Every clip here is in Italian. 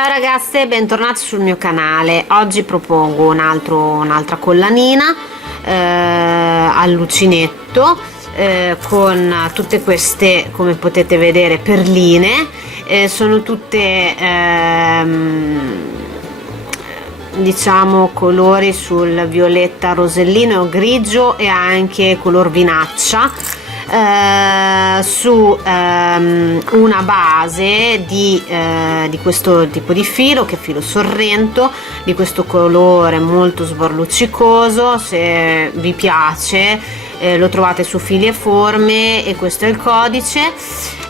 Ciao ragazze, bentornati sul mio canale. Oggi propongo un'altra collanina all'uncinetto con tutte queste, come potete vedere, perline. Sono tutte diciamo colori sul violetta rosellino o grigio e anche color vinaccia, su una base di questo tipo di filo, che è filo Sorrento, di questo colore molto sborluccicoso. Se vi piace lo trovate su Fili e Forme, e questo è il codice.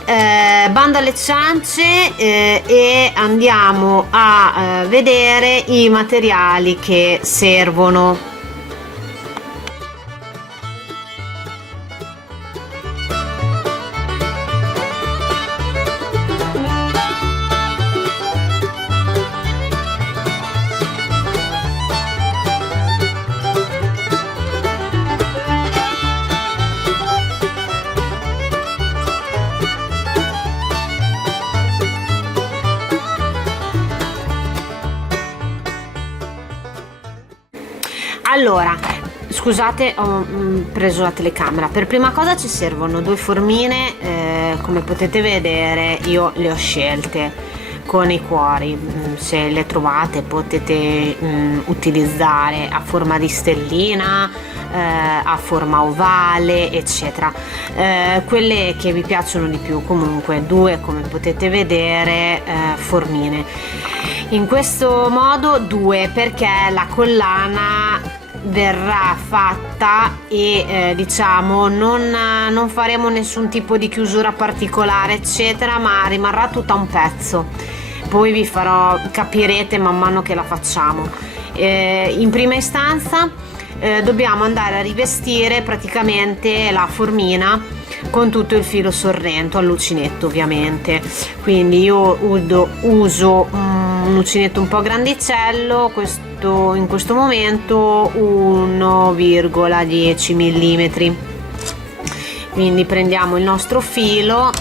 Bando alle ciance e andiamo a vedere i materiali che servono. Allora, scusate, ho preso la telecamera. Per prima cosa ci servono due formine, come potete vedere io le ho scelte con i cuori. Se le trovate potete utilizzare a forma di stellina, a forma ovale, eccetera. Quelle che vi piacciono di più, comunque due, come potete vedere, formine. In questo modo due, perché la collana verrà fatta e diciamo non faremo nessun tipo di chiusura particolare eccetera, ma rimarrà tutta un pezzo. Poi vi farò, capirete man mano che la facciamo. In prima istanza dobbiamo andare a rivestire praticamente la formina con tutto il filo Sorrento all'uncinetto, ovviamente. Quindi io uso un uncinetto un po' grandicello, in questo momento 1,10 mm. Quindi prendiamo il nostro filo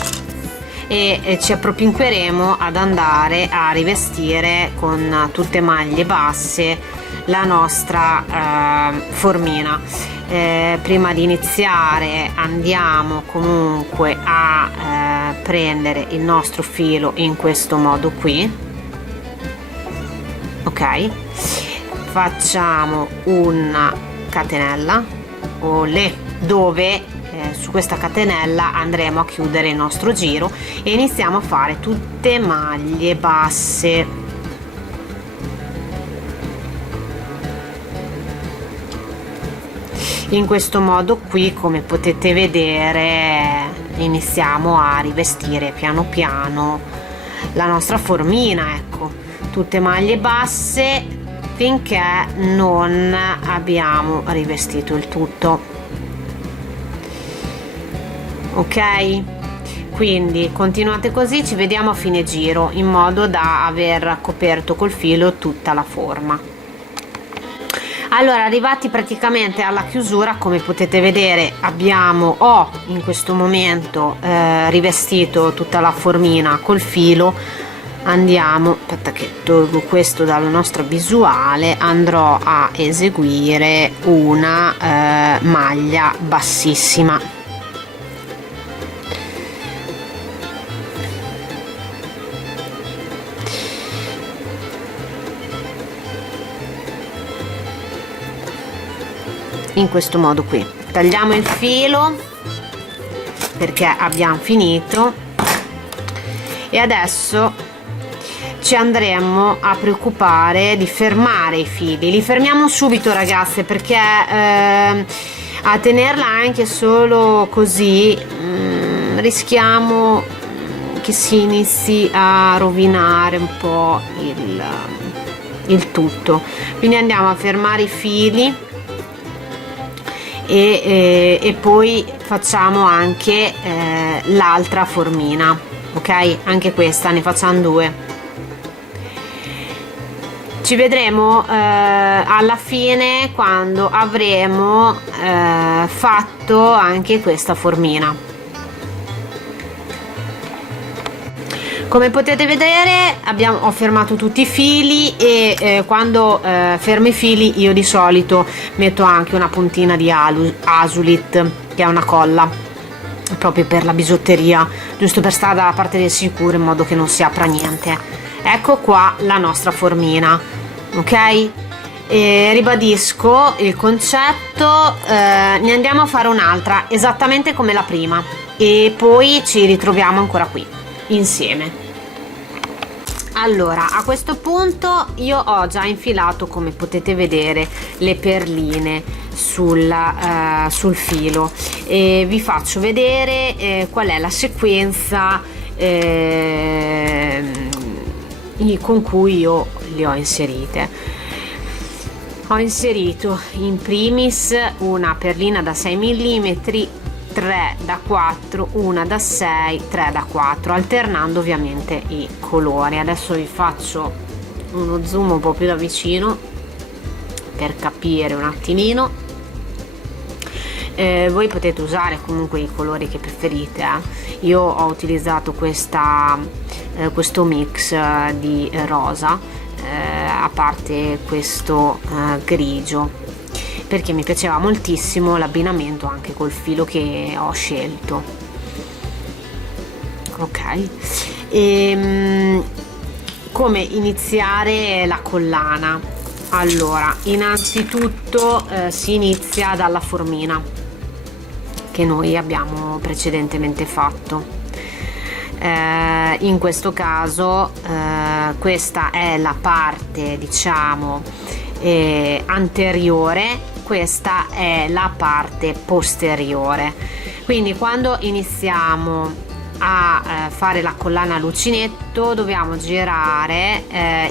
e ci appropinqueremo ad andare a rivestire con tutte maglie basse la nostra formina. Prima di iniziare andiamo comunque a prendere il nostro filo in questo modo qui, ok? Facciamo una catenella dove su questa catenella andremo a chiudere il nostro giro e iniziamo a fare tutte maglie basse. In questo modo qui, come potete vedere, iniziamo a rivestire piano piano la nostra formina, ecco, tutte maglie basse finché non abbiamo rivestito il tutto, ok? Quindi continuate così, ci vediamo a fine giro, in modo da aver coperto col filo tutta la forma. Allora, arrivati praticamente alla chiusura, come potete vedere ho in questo momento rivestito tutta la formina col filo. Aspetta che tolgo questo dalla nostra visuale, andrò a eseguire una maglia bassissima. In questo modo qui tagliamo il filo perché abbiamo finito, e adesso ci andremo a preoccupare di fermare i fili. Li fermiamo subito, ragazze, perché a tenerla anche solo così rischiamo che si inizi a rovinare un po' il tutto. Quindi andiamo a fermare i fili e poi facciamo anche l'altra formina, ok? Anche questa ne facciamo due. Ci vedremo alla fine, quando avremo fatto anche questa formina. Come potete vedere ho fermato tutti i fili e quando fermo i fili io di solito metto anche una puntina di Azulit, che è una colla proprio per la bigiotteria, giusto per stare dalla parte del sicuro in modo che non si apra niente. Ecco qua la nostra formina, ok? E ribadisco il concetto, ne andiamo a fare un'altra esattamente come la prima e poi ci ritroviamo ancora qui insieme. Allora, a questo punto io ho già infilato, come potete vedere, le perline sul filo e vi faccio vedere qual è la sequenza con cui io le ho inserite. Ho inserito in primis una perlina da 6 mm, 3 da 4, una da 6, 3 da 4, alternando ovviamente i colori. Adesso vi faccio uno zoom un po' più da vicino per capire un attimino. Voi potete usare comunque i colori che preferite. Io ho utilizzato questo mix di rosa, a parte questo grigio, perché mi piaceva moltissimo l'abbinamento anche col filo che ho scelto. Ok, come iniziare la collana? Allora, innanzitutto si inizia dalla formina che noi abbiamo precedentemente fatto. In questo caso questa è la parte, diciamo, anteriore, questa è la parte posteriore. Quindi quando iniziamo a fare la collana a l'uncinetto dobbiamo girare la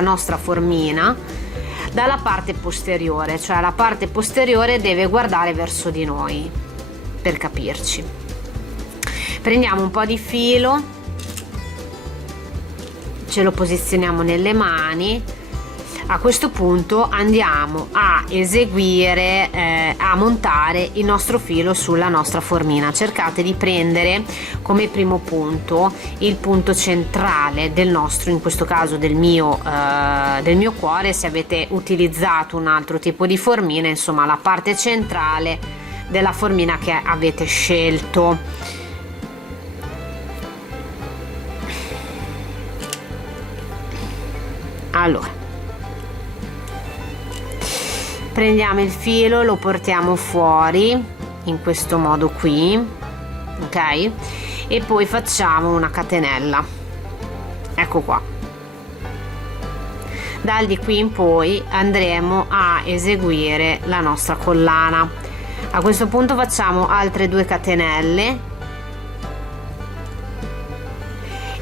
nostra formina dalla parte posteriore, cioè la parte posteriore deve guardare verso di noi, per capirci. Prendiamo un po' di filo, ce lo posizioniamo nelle mani. A questo punto andiamo a eseguire, a montare il nostro filo sulla nostra formina. Cercate di prendere come primo punto il punto centrale del nostro, in questo caso del mio cuore. Se avete utilizzato un altro tipo di formina, insomma la parte centrale della formina che avete scelto. Allora, prendiamo il filo, lo portiamo fuori in questo modo qui, ok? E poi facciamo una catenella, ecco qua. Dal di qui in poi andremo a eseguire la nostra collana. A questo punto facciamo altre 2 catenelle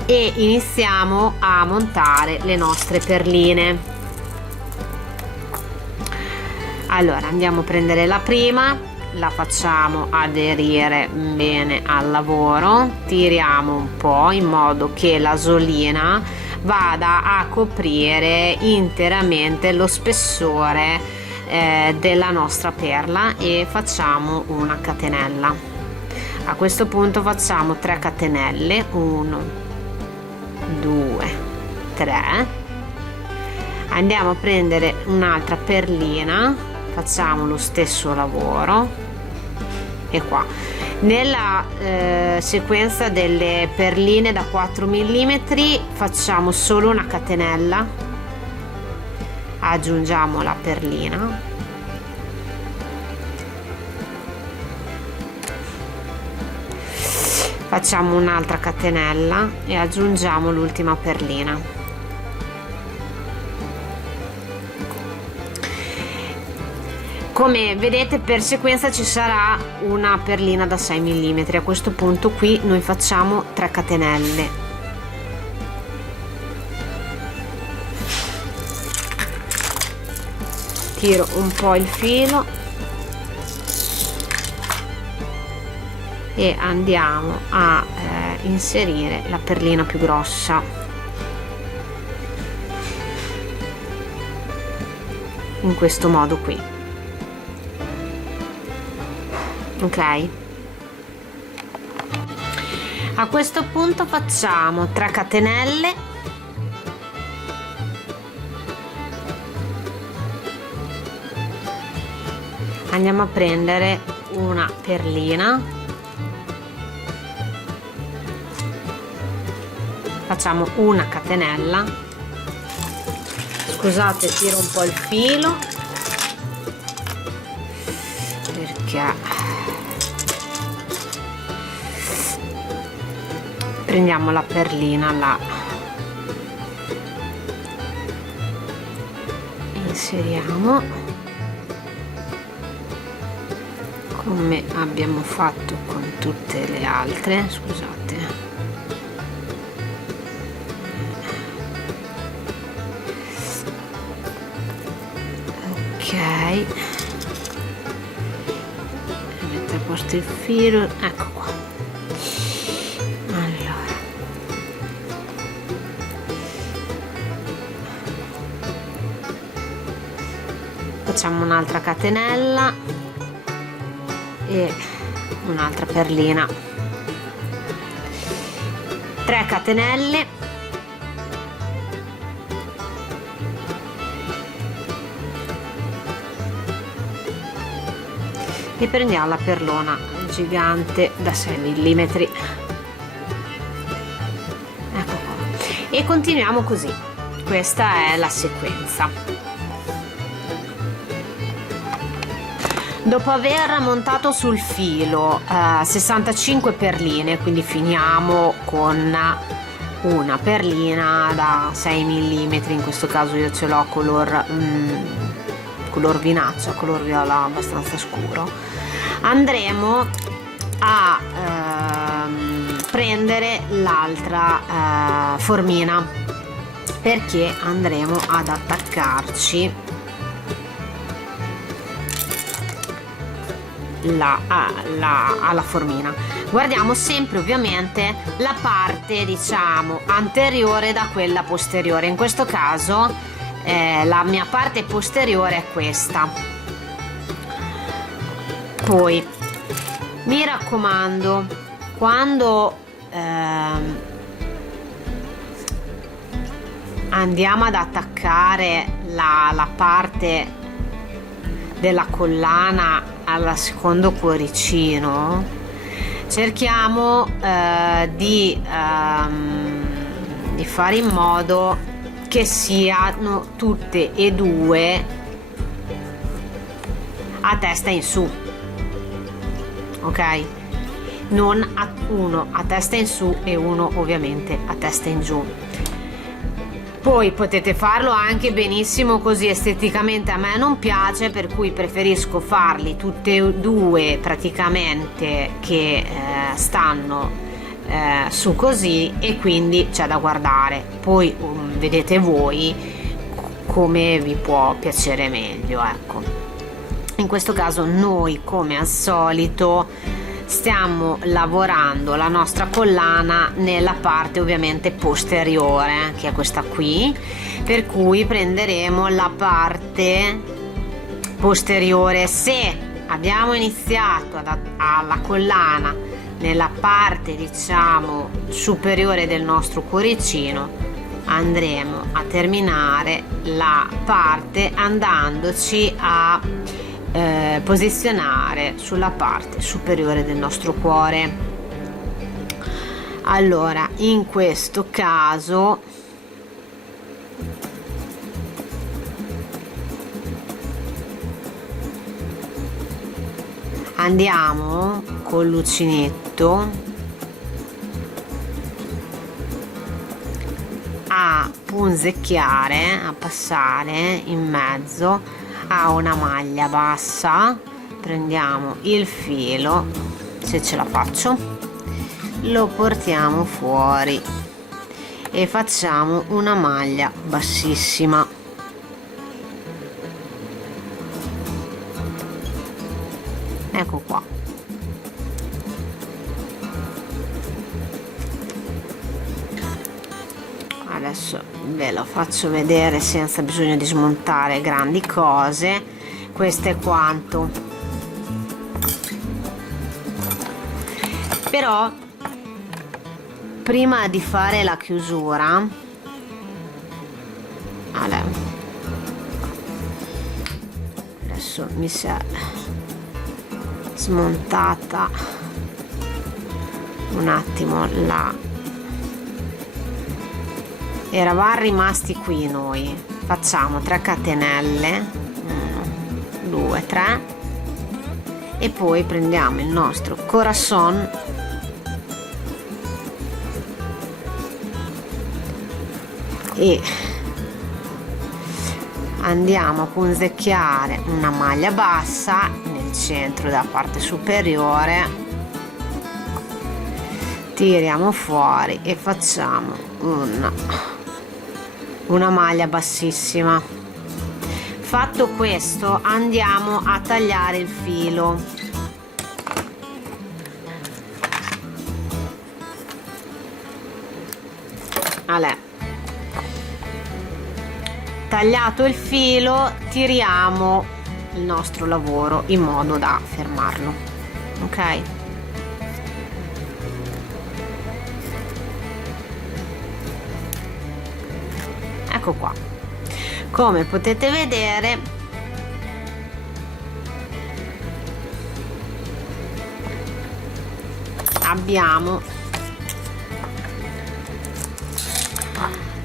e iniziamo a montare le nostre perline. Allora, andiamo a prendere la prima, la facciamo aderire bene al lavoro, tiriamo un po' in modo che la solina vada a coprire interamente lo spessore della nostra perla e facciamo una catenella. A questo punto facciamo 3 catenelle, 1, 2, 3. Andiamo a prendere un'altra perlina, facciamo lo stesso lavoro e qua nella sequenza delle perline da 4 mm facciamo solo una catenella, aggiungiamo la perlina, facciamo un'altra catenella e aggiungiamo l'ultima perlina. Come vedete, per sequenza ci sarà una perlina da 6 mm. A questo punto qui noi facciamo 3 catenelle, tiro un po' il filo e andiamo a inserire la perlina più grossa in questo modo qui, ok? A questo punto facciamo 3 catenelle, andiamo a prendere una perlina, facciamo una catenella, scusate tiro un po' il filo perché prendiamo la perlina, la inseriamo come abbiamo fatto con tutte le altre, scusate, ok, mettere a posto il filo, ecco qua. Facciamo un'altra catenella e un'altra perlina, 3 catenelle, e prendiamo la perlona gigante da 6 mm, ecco qua, e continuiamo così. Questa è la sequenza. Dopo aver montato sul filo 65 perline, quindi finiamo con una perlina da 6 mm, in questo caso io ce l'ho color vinaccia, color viola abbastanza scuro, andremo a prendere l'altra formina, perché andremo ad attaccarci alla formina. Guardiamo sempre ovviamente la parte, diciamo, anteriore da quella posteriore. In questo caso la mia parte posteriore è questa. Poi mi raccomando, quando andiamo ad attaccare la parte della collana al secondo cuoricino, cerchiamo di fare in modo che siano tutte e due a testa in su, ok? Non uno a testa in su e uno ovviamente a testa in giù. Poi potete farlo anche benissimo così, esteticamente a me non piace, per cui preferisco farli tutte e due praticamente che stanno su così, e quindi c'è da guardare. Poi vedete voi come vi può piacere meglio, ecco. In questo caso noi, come al solito, stiamo lavorando la nostra collana nella parte ovviamente posteriore, che è questa qui, per cui prenderemo la parte posteriore. Se abbiamo iniziato alla collana nella parte, diciamo, superiore del nostro cuoricino, andremo a terminare la parte andandoci a posizionare sulla parte superiore del nostro cuore. Allora, in questo caso andiamo col l'uncinetto a punzecchiare, a passare in mezzo a una maglia bassa. Prendiamo il filo, se ce la faccio, lo portiamo fuori e facciamo una maglia bassissima. Ecco qua. Adesso ve lo faccio vedere senza bisogno di smontare grandi cose. Questo è quanto. Però prima di fare la chiusura, adesso mi si è smontata un attimo la, eravamo rimasti qui noi, facciamo 3 catenelle, 1 2 3, e poi prendiamo il nostro corazon e andiamo a punzecchiare una maglia bassa nel centro della parte superiore, tiriamo fuori e facciamo una maglia bassissima. Fatto questo, andiamo a tagliare il filo. Tagliato il filo, tiriamo il nostro lavoro in modo da fermarlo, ok? Ecco qua, come potete vedere abbiamo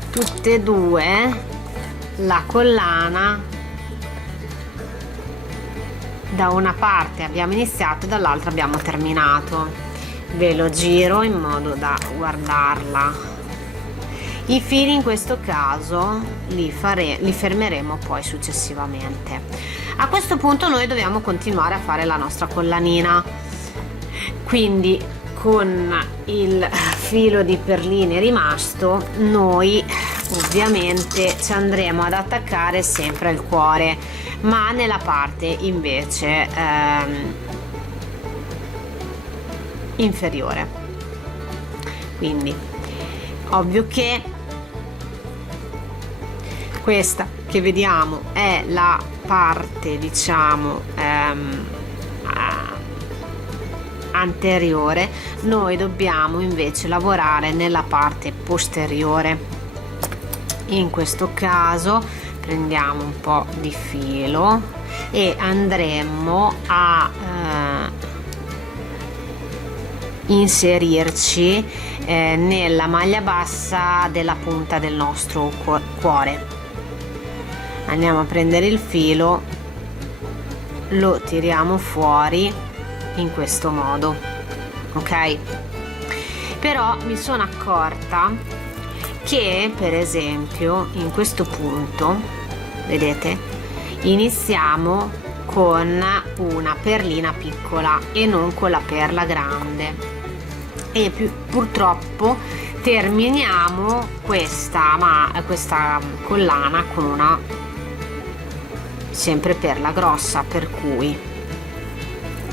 tutte e due la collana, da una parte abbiamo iniziato e dall'altra abbiamo terminato. Ve lo giro in modo da guardarla. I fili in questo caso li fermeremo poi successivamente. A questo punto noi dobbiamo continuare a fare la nostra collanina, quindi con il filo di perline rimasto noi ovviamente ci andremo ad attaccare sempre al cuore, ma nella parte invece inferiore. Quindi ovvio che questa che vediamo è la parte, diciamo, anteriore, noi dobbiamo invece lavorare nella parte posteriore. In questo caso prendiamo un po' di filo e andremo a inserirci nella maglia bassa della punta del nostro cuore. Andiamo a prendere il filo, lo tiriamo fuori in questo modo, ok? Però mi sono accorta che per esempio in questo punto, vedete, iniziamo con una perlina piccola e non con la perla grande, e purtroppo terminiamo questa collana con una sempre perla grossa, per cui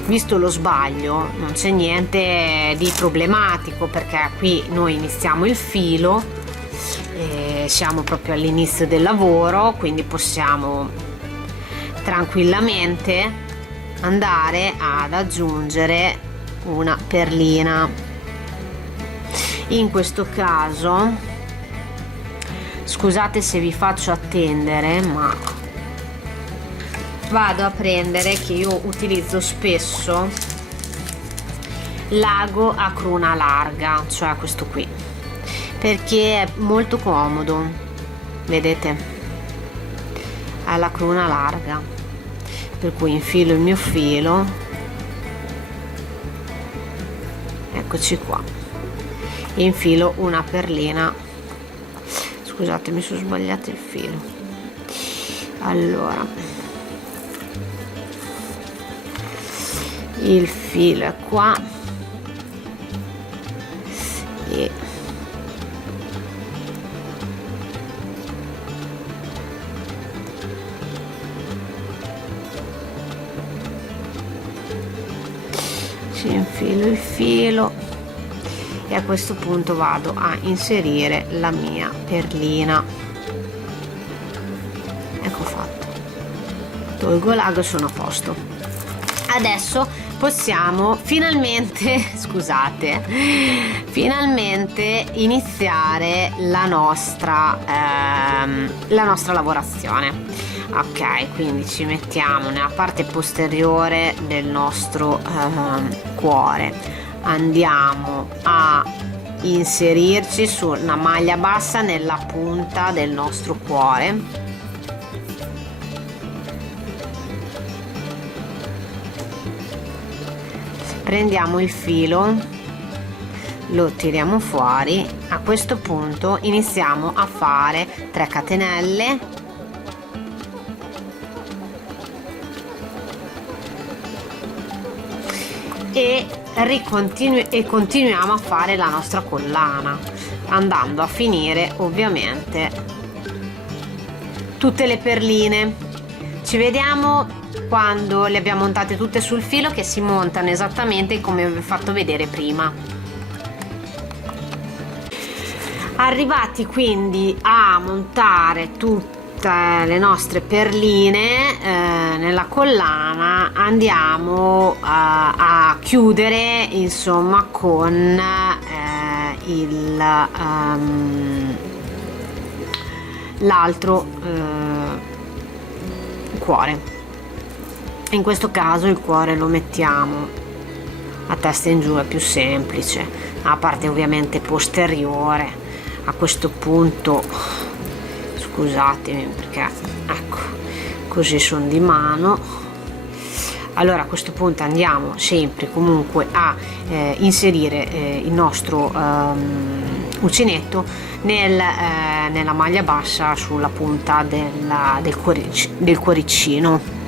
visto lo sbaglio non c'è niente di problematico, perché qui noi iniziamo il filo, siamo proprio all'inizio del lavoro, quindi possiamo tranquillamente andare ad aggiungere una perlina. In questo caso, scusate se vi faccio attendere, ma vado a prendere, che io utilizzo spesso, l'ago a cruna larga, cioè questo qui, perché è molto comodo, vedete, ha la cruna larga, per cui infilo il mio filo, eccoci qua, e infilo una perlina. Scusate, mi sono sbagliato il filo. Allora, il filo è qua e ci infilo il filo e a questo punto vado a inserire la mia perlina. Ecco fatto, tolgo l'ago e sono a posto. Adesso possiamo finalmente scusate, finalmente iniziare la nostra lavorazione. Ok, quindi ci mettiamo nella parte posteriore del nostro cuore, andiamo a inserirci su una maglia bassa nella punta del nostro cuore, prendiamo il filo, lo tiriamo fuori. A questo punto iniziamo a fare 3 catenelle e continuiamo a fare la nostra collana, andando a finire ovviamente tutte le perline. Ci vediamo quando le abbiamo montate tutte sul filo, che si montano esattamente come vi ho fatto vedere prima. Arrivati quindi a montare tutte le nostre perline nella collana, andiamo a chiudere insomma con l'altro cuore. In questo caso il cuore lo mettiamo a testa in giù, è più semplice, la parte ovviamente posteriore. A questo punto scusatemi perché ecco così sono di mano. Allora a questo punto andiamo sempre comunque a inserire il nostro uncinetto nella maglia bassa sulla punta del cuoricino.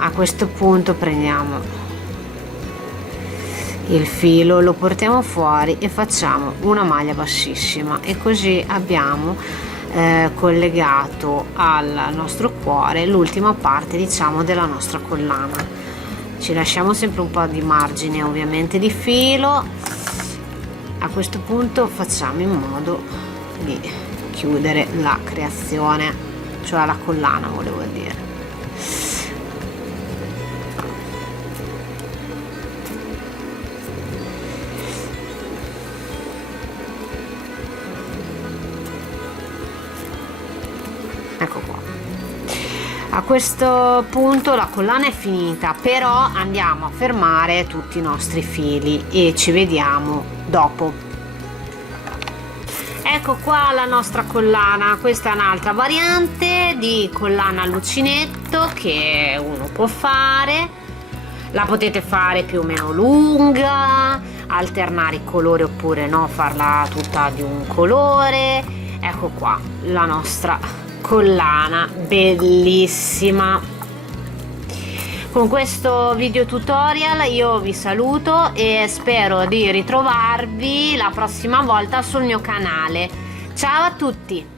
A questo punto prendiamo il filo, lo portiamo fuori e facciamo una maglia bassissima, e così abbiamo collegato al nostro cuore l'ultima parte, diciamo, della nostra collana. Ci lasciamo sempre un po' di margine ovviamente di filo. A questo punto facciamo in modo di chiudere la creazione, cioè la collana volevo dire. Ecco qua. A questo punto la collana è finita, però andiamo a fermare tutti i nostri fili e ci vediamo dopo. Ecco qua la nostra collana. Questa è un'altra variante di collana all'uncinetto che uno può fare. La potete fare più o meno lunga, alternare i colori oppure no, farla tutta di un colore. Ecco qua la nostra collana bellissima. Con questo video tutorial io vi saluto e spero di ritrovarvi la prossima volta sul mio canale. Ciao a tutti!